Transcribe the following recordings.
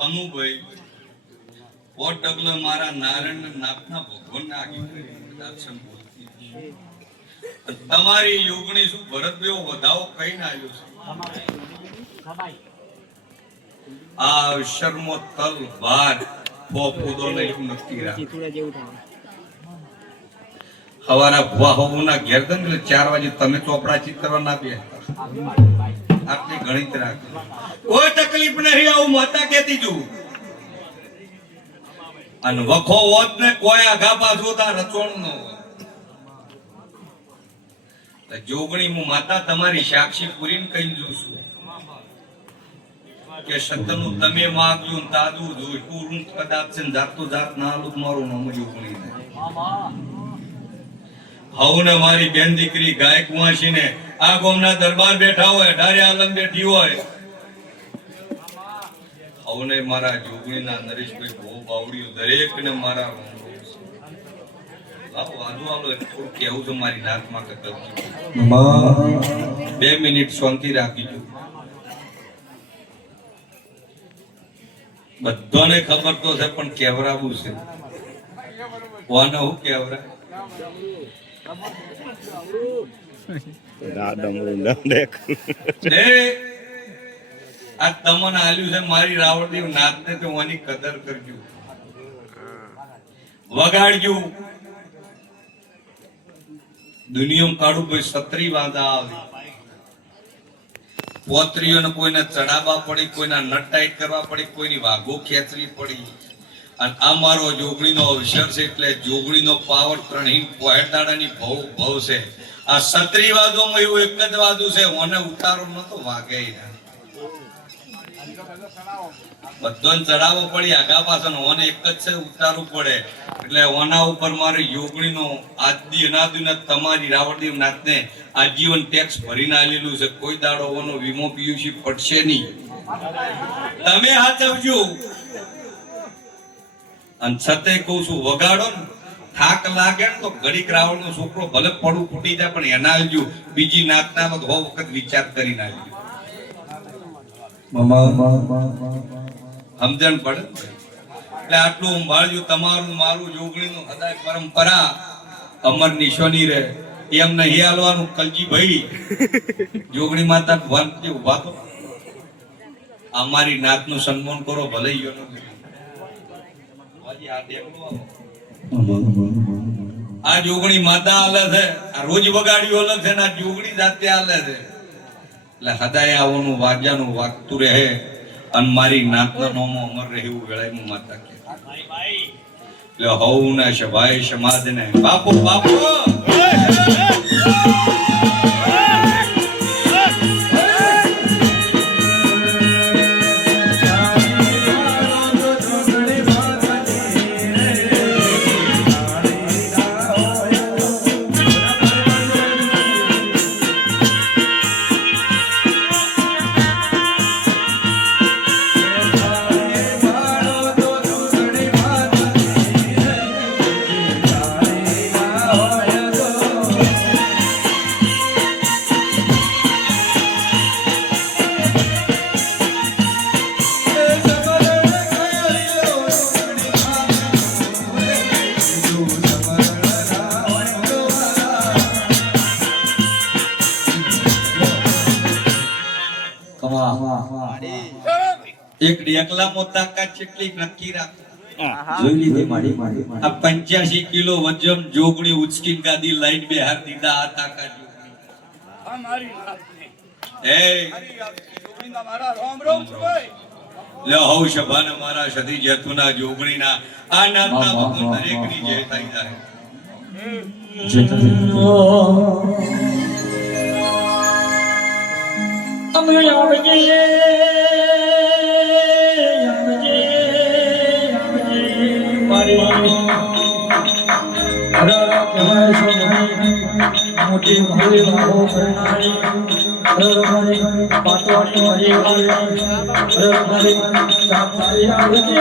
Anubhai pot ડગલો મારા નારાયણ નાથના ભગવાનને આગી કરી તમારી યોગણી શું ભરત બેવો વધાવો કઈ ના આવ્યો છે આ અવસરમો તલ ભાર પોપુદો નહીં નક્કી રાખ હવાના ભુવા હોવું ના ઘેર દન 4 વાગે તમે ચોપડા ચિત્રવા ના બે આટલી ગણિત રાખ કોઈ તકલીફ નહીં આવું માતા કેતી છું અને વખો હોત ને કોઈ આઘા પાછો તા રચોણ નો જોગણી હું માતા તમારી સાક્ષી પૂરીને કહી દઉં છું કે સતનું તમે માગજો તાદુ જોઈ પૂરું કદાચ છે જાતો જાત ના આલું મારું નામ જોગણી હવને મારી બેન દીકરી ગાય કુંવાસી ને આ ગોમના દરબાર બેઠા હોય ડારે આલમ બેઠી હોય હવને મારા જોગણીના નરેશભાઈ બહુ બાવડીઓ દરેક ને મારા કેવું તો મારી નાકમાં કતલ 2 મિનિટ શાંતિ રાખીજો બધાને ખબર તો છે પણ કેવરાવું છે કોને હું કેવરા આ તમને આલ્યું છે મારી રાવણદેવ નાથને તો ઓની કદર કરજો વગાડજો દુનિયામાં કાઢું કોઈ સત્રી વાંધા આવે પોત્રીઓને કોઈને ચડાવવા પડી કોઈના નટ ટાઈટ કરવા પડી કોઈની વાઘો ખેંચવી પડી અને આ મારો જોગણીનો અવસર છે એટલે જોગણીનો પાવર 3 પોહેડાની ભવ છે આ સત્રી વાદોમાં એવું એક જ વાદું છે ઓને ઉતારો નતો વાગે બધાને ચડાવવો પડી આગા પાછળ ઓને એક જ છે ઉતારવું પડે એટલે ઓના ઉપર મારે યોગણીનો આદિ અનાદિના તમારી રાવણદેવ નાથને આજીવન ટેક્સ ભરીને આલેલું છે કોઈ દાડો ઓનો વીમો પીયુસી પડશે નહીં તમે હાચવજો અને છતે કહું છું વગાડો ને થાક લાગે ને તો ઘડીક રાવણનો છોકરો ભલે પડું ફૂટી જાય પણ એના આલજો બીજી નાતના તો વખત વિચાર કરીને આવજો સમજણ પડે એટલે આટલું સંભાળજો તમારું મારું જોગણીનું હદાય પરંપરા અમર નિશાની રહે એમ નહીં હાલવાનું કલજી ભાઈ જોગણી માતા ભગવાન ઉભા તો અમારી નાતનું સન્માન કરો ભલે આ જોગણી માતા હાલે છે આ રોજ વગાડ્યું અલગ છે ને આ જોગણી જાતે હાલે છે એટલે હદાય આવવાનું વાજાનું વાગતું રહે અને મારી નાતના નોમો અમર રહે એવું વેળાય માતા કે એટલે હવ ને સભાય સમાજ ને બાપુ બાપુ એક એકલા મોટા કા ચેટલી નક્કી રાખો જોઈ લીધી માડી આ 85 કિલો વજન જોગણી ઉચકી ગાદી લાઈટ બે હાર દીધા આ તાકા જોગણી આ મારી વાત એ જોગણીના મારા રામ રામ ભાઈ લે હવ સભાને મારા સતી જતુના જોગણીના આ નાતના ભગવાન દરેકની જય થઈ જાય. અમે આવજે મારી મોટી ભાઈ વાહો કરનારી પાતવાળી મારી સાફારી આવજે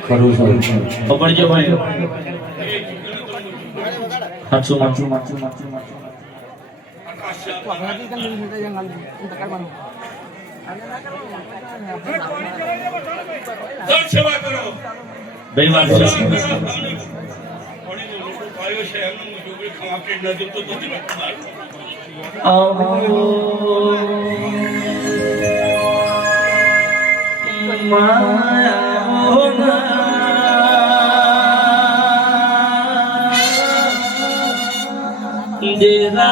ખરું ખબર છે ભાઈ માચું સેવા કરો ભાઈ વાત Dera